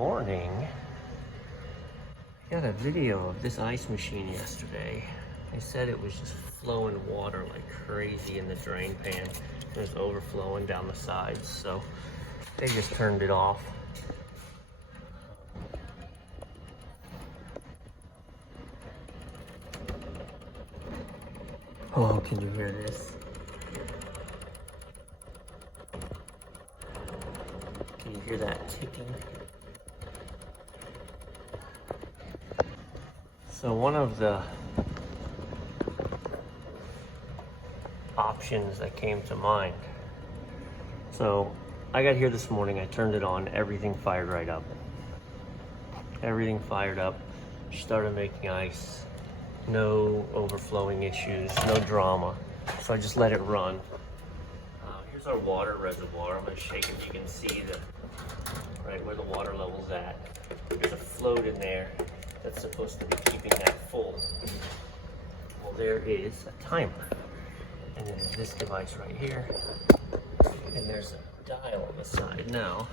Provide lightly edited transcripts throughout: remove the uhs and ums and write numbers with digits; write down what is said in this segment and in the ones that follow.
morning. I got a video of this ice machine yesterday. They said it was just flowing water like crazy in the drain pan. It was overflowing down the sides, so they just turned it off. Oh, can you hear this? Can you hear that ticking? So one of the options that came to mind. So I got here this morning, I turned it on, everything fired right up. Everything fired up, started making ice, no overflowing issues, no drama. So I just let it run. Here's our water reservoir. I'm gonna shake it, you can see right where the water level's at. There's a float in there that's supposed to be keeping that full. Well, there is a timer. And then this device right here. And there's a dial on the side. Now,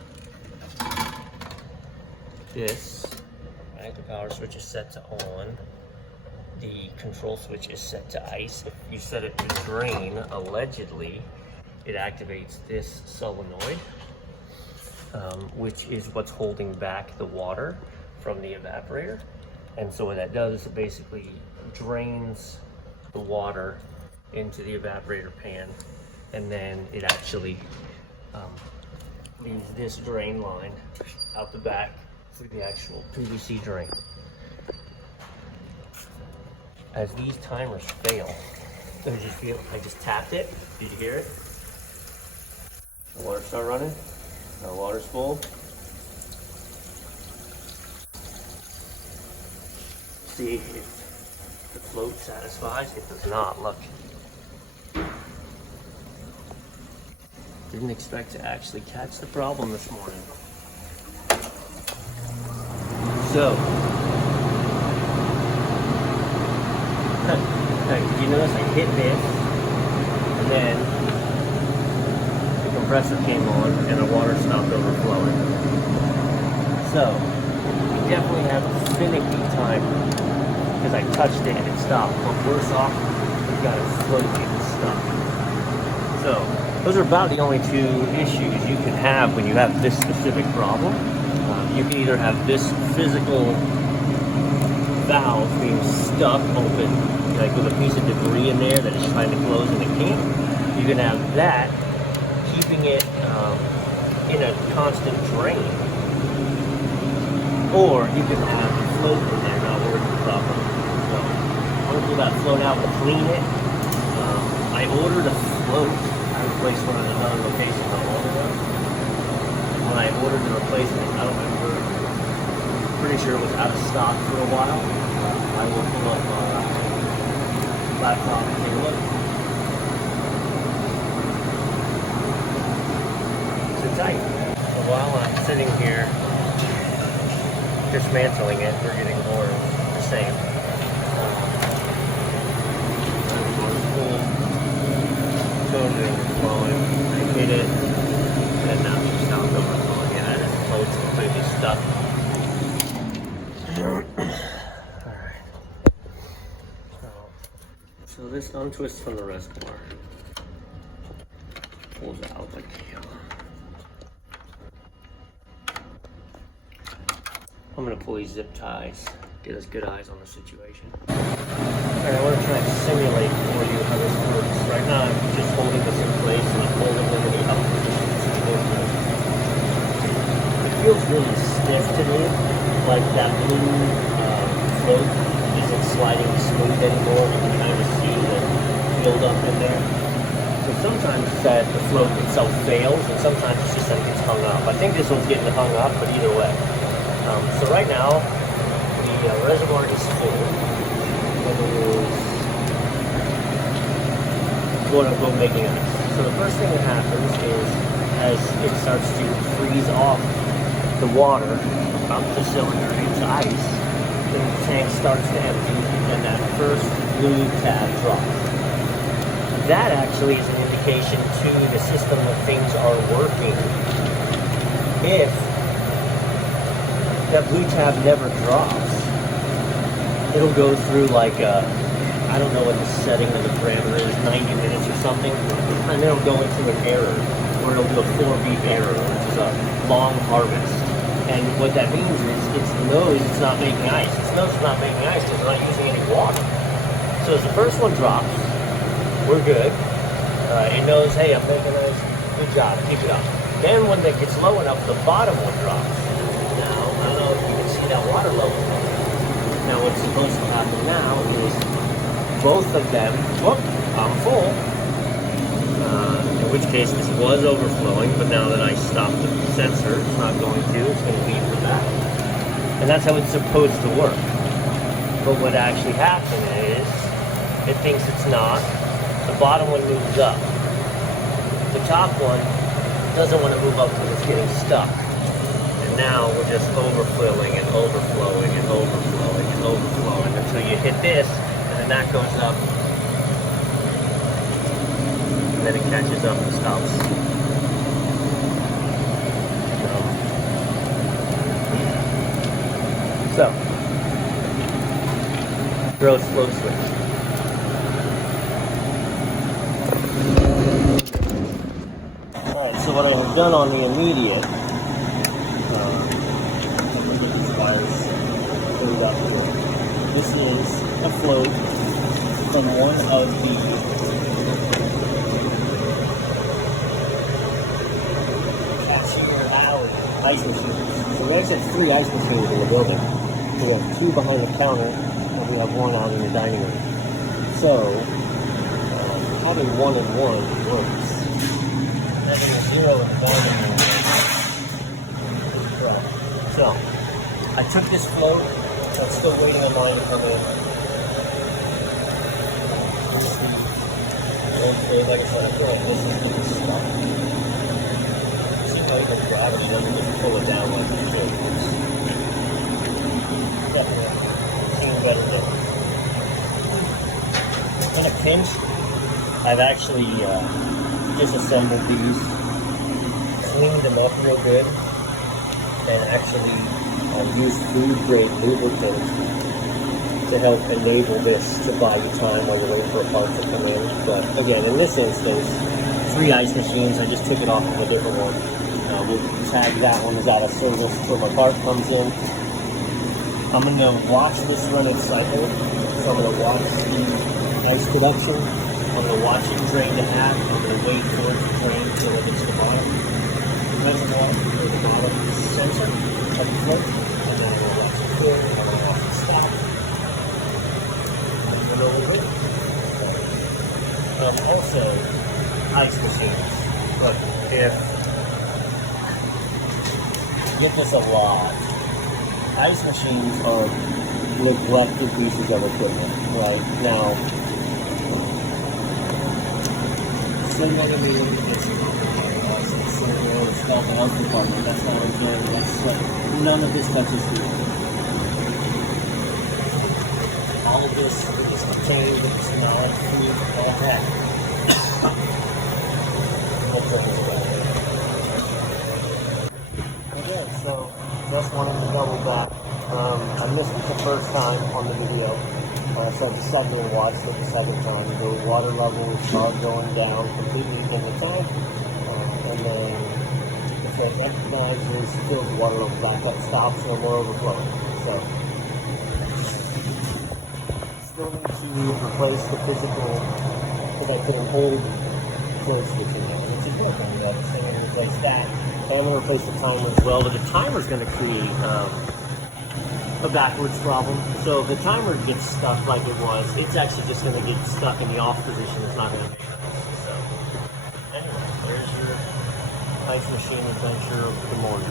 this, right, the power switch is set to on. The control switch is set to ice. If you set it to drain, allegedly, it activates this solenoid, which is what's holding back the water from the evaporator. And so what that does is it basically drains the water into the evaporator pan, and then it actually leaves this drain line out the back through the actual PVC drain. As these timers fail, did you feel? I just tapped it. Did you hear it? The water start running. Our water's full. See if the float satisfies. It does not. Look. Didn't expect to actually catch the problem this morning. So, you notice I hit this, and then the compressor came on, and the water stopped overflowing. So, we definitely have a finicky timer, because I touched it and it stopped. But worse off, we've got a float getting stuck. So, those are about the only two issues you can have when you have this specific problem. You can either have this physical valve being stuck open, like with a piece of debris in there that is trying to close and it can't. You can have that keeping it in a constant drain. Or you can have a float in there not working properly. So I'm going to pull that float out and clean it. I ordered a float. I replaced one at another location not long ago. When I ordered the replacement, I don't remember. I'm pretty sure it was out of stock for a while. I will pull up our laptop and take a look. Sit tight. So while I'm sitting here dismantling it, we're getting more of the same. Flowing. I hit it, and now she stopped overflowing. Yeah, this float's completely stuck. Alright. So this untwists from the reservoir. Pulls out like I'm gonna pull these zip ties, get us good eyes on the situation. Alright, I want to try and simulate for you how this works. Right now I'm just holding this in place and I'm holding it in the up position. It feels really stiff to me, like that blue float isn't sliding smooth anymore. You can kind of see the build up in there. So sometimes it's that the float itself fails, and sometimes it's just that it gets hung up. I think this one's getting hung up, but either way. So right now, the reservoir is full. And it is quote unquote making ice. So the first thing that happens is as it starts to freeze off the water out the cylinder into ice, then the tank starts to empty and that first blue tab drops. That actually is an indication to the system that things are working. If that blue tab never drops. It'll go through like I don't know what the setting of the parameter is, 90 minutes or something, and it'll go into an error, where it'll do a 4-beat error, which is a long harvest. And what that means is it knows it's not making ice. It knows it's not making ice because it's not using any water. So as the first one drops, we're good. It knows, hey, I'm making ice. Good job. Keep it up. Then when it gets low enough, the bottom one drops. Now, I don't know if you can see that water level. Now what's supposed to happen now is both of them, whoop, I'm full. In which case this was overflowing, but now that I stopped the sensor, it's not going to, it's going to leave for that. And that's how it's supposed to work. But what actually happened is, it thinks it's not. The bottom one moves up. The top one doesn't want to move up because it's getting stuck. And now we're just overflowing and overflowing and overflowing and overflowing until you hit this, and then that goes up. And then it catches up and stops. So, throw slow switch. Alright, so what I have done on the immediate, this is a float from one of the ice machines. So we actually have 3 ice machines in the building. We have 2 behind the counter, and we have 1 out in the dining room. So, having 1 and 1 works. Having a 0 in the dining room. So, I took this float. I'm still waiting on mine to come in. Like I said, I feel like this is getting stuck. The gravity doesn't just pull it down like it should. Definitely seeing better there. In a pinch, I've actually disassembled these, cleaned them up real good, and actually used food-grade lubricant to help enable this to buy you time while you're waiting for a part to come in. But again, in this instance, 3 ice machines, I just took it off of a different one. We'll tag that one as out of service till my part comes in. I'm going to watch this run its cycle. So I'm going to watch the ice production. I'm going to watch it drain to half. I'm going to wait for it to drain till it gets to the bottom. Measure water to the bottom sensor of the float. And then I'm going to watch it fill and I'm going to watch it stop. I'm going to overweight. Also, ice machines. Look, if get this a lot. Ice machines are neglected pieces of equipment, right? Now, so many people get stuff in health department. That's not okay. That's like, none of this touches food. All of this is contained, it's not food, all that. So just wanted to double back. I missed it the first time on the video. So the second watched it the second time. The water levels start going down completely in the tank. And then if it recognizes, fills the water level back up, stops, no more overflowing. So still need to replace the physical connected and hold flow switch in there. It's a good one, though. So I'm going to replace that. I'm going to replace the timer as well, but the timer is going to create a backwards problem. So if the timer gets stuck like it was, it's actually just going to get stuck in the off position. It's not going to make sense. So anyway, there's your ice machine adventure of the morning.